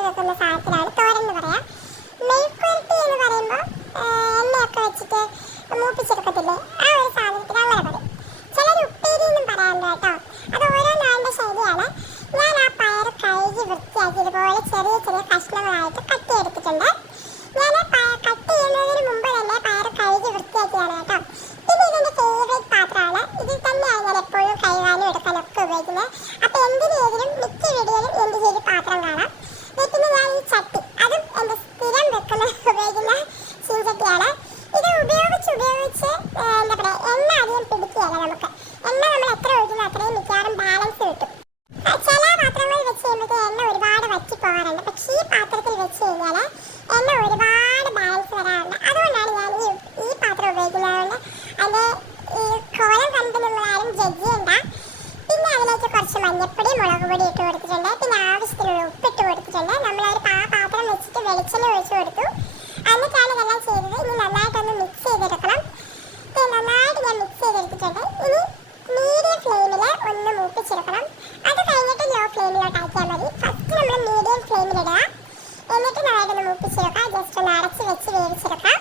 ഇട്ട് വെക്കുന്ന സാധനത്തിനാണ് തോരൻ എന്ന് പറയാം. മെഴുക്കുവരട്ടി എന്ന് പറയുമ്പോൾ എണ്ണയൊക്കെ വെച്ചിട്ട് മൂപ്പിച്ചെടുക്കത്തില്ലേ? ആ ഒരു സാധനത്തിന് അങ്ങനെ പറയും ചിലർ ഉപ്പേരി എന്നും പറയാറുണ്ട് കേട്ടോ. അത് ഓരോ നാളിന്റെ ശൈലിയാണ്. ഞാൻ ആ പയർ കഴുകി വൃത്തിയാക്കി ഇതുപോലെ ചെറിയ ചെറിയ കഷ്ണങ്ങളായിട്ട് കട്ട് അധികം നമുക്ക്. എണ്ണ നമ്മൾ എത്ര ഒഴിക്കുന്നു അത്രയും മിക്കവാറും ബാലൻസ് കിട്ടും. ചില പാത്രങ്ങളിൽ വെച്ച് കഴിയുമ്പോൾ എണ്ണ ഒരുപാട് വറ്റി പോകാറുണ്ട്. പക്ഷേ ഈ പാത്രത്തിൽ വെച്ച് കഴിഞ്ഞാൽ എണ്ണ ഒരുപാട് ബാലൻസ് വരാറുണ്ട്. അതുകൊണ്ടാണ് ഞാൻ ഈ ഈ പാത്രം ഉപയോഗിക്കുന്നതുകൊണ്ട് അതിന്റെ ഈ കോലം കണ്ട് നമ്മളാരും ജഡ്ജ് ചെയ്യണ്ട. പിന്നെ അതിലേക്ക് കുറച്ച് മഞ്ഞപ്പൊടി മുളക് പൊടി ഇട്ട് മൂപ്പിച്ചെടുക്കുക ജസ്റ്റ് ഒന്ന് അടച്ച് വെച്ച് വേവിച്ചെടുക്കാം.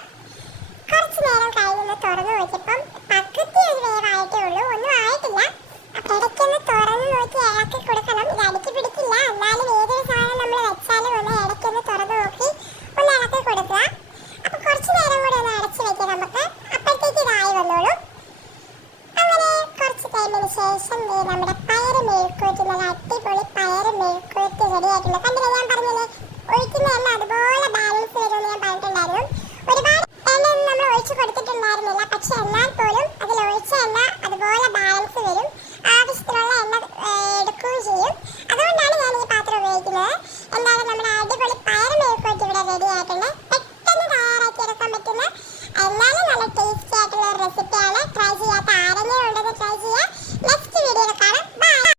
കുറച്ച് നേരം കഴിഞ്ഞൊന്ന് തുറന്നു നോക്കിയപ്പം പകുതി ഒരു വേവായിട്ടേ ഉള്ളൂ. ഒന്നും ആയിട്ടില്ല. അപ്പം ഇടയ്ക്കൊന്ന് തുറന്നു നോക്കി ഇളക്കി കൊടുക്കണം. ഇത് അടുക്കി പിടിക്കില്ല. എന്നാലും ഏതൊരു സാധനം നമ്മൾ വെച്ചാലും ഒന്ന് ഇടയ്ക്കൊന്ന് തുറന്നു നോക്കി ഒന്ന് ഇളക്കി കൊടുക്കുക. അപ്പം കുറച്ച് നേരം കൂടി ഒന്ന് അടച്ചു വെക്കാം നമുക്ക്. അപ്പോഴത്തേക്ക് ഇതായി വന്നോളൂ. അങ്ങനെ കുറച്ച് ടൈമിന് ശേഷം നമ്മുടെ പയറ് മെഴുക്കുവരട്ടി